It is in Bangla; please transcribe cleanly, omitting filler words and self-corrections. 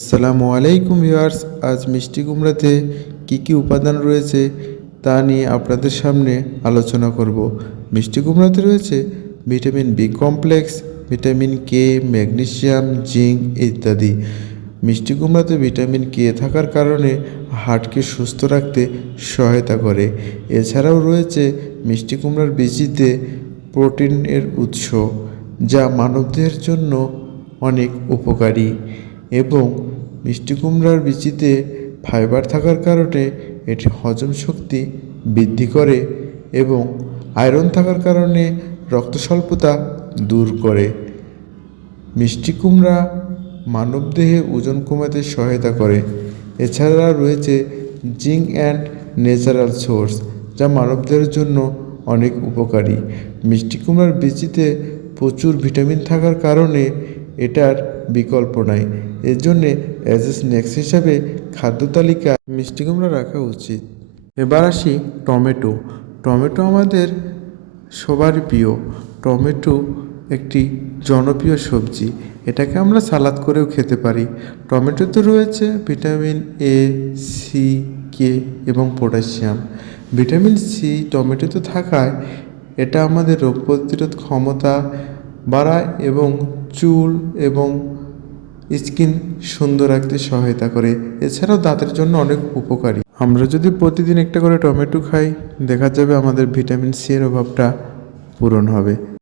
আসসালামু আলাইকুম ভিউয়ার্স, আজ মিষ্টি কুমড়াতে কী কী উপাদান রয়েছে তা নিয়ে আপনাদের সামনে আলোচনা করব। মিষ্টি কুমড়াতে রয়েছে vitamin B complex, vitamin K, magnesium, zinc ইত্যাদি। মিষ্টি কুমড়াতে ভিটামিন কে থাকার কারণে হার্টকে সুস্থ রাখতে সহায়তা করে। এছাড়াও রয়েছে মিষ্টি কুমড়ার বিচিতে প্রোটিনের উৎস, যা মানবদেহের জন্য অনেক উপকারী। এবং মিষ্টি কুমড়ার বিচিতে ফাইবার থাকার কারণে এটি হজম শক্তি বৃদ্ধি করে এবং আয়রন থাকার কারণে রক্ত স্বল্পতা দূর করে। মিষ্টি কুমড়া মানবদেহে ওজন কমাতে সহায়তা করে। এছাড়া রয়েছে জিঙ্ক অ্যান্ড ন্যাচারাল সোর্স, যা মানবদেহের জন্য অনেক উপকারী। মিষ্টি কুমড়ার বিচিতে প্রচুর ভিটামিন থাকার কারণে এটার বিকল্প নাই। এর জন্যে অ্যাজ এ স্ন্যাক্স হিসাবে খাদ্য তালিকায় মিষ্টি কুমড়া রাখা উচিত। এবার আসি টমেটো। টমেটো আমাদের সবারই প্রিয়। টমেটো একটি জনপ্রিয় সবজি, এটাকে আমরা সালাদ করেও খেতে পারি। টমেটোতে রয়েছে ভিটামিন এ, সি, কে এবং পটাশিয়াম। ভিটামিন সি টমেটোতে থাকায় এটা আমাদের রোগ প্রতিরোধ ক্ষমতা বাড়ায় এবং চুল এবং স্কিন সুন্দর রাখতে সহায়তা করে। এছাড়াও দাঁতের জন্য অনেক উপকারী। আমরা যদি প্রতিদিন একটা করে টমেটো খাই, দেখা যাবে আমাদের ভিটামিন সি এর অভাবটা পূরণ হবে।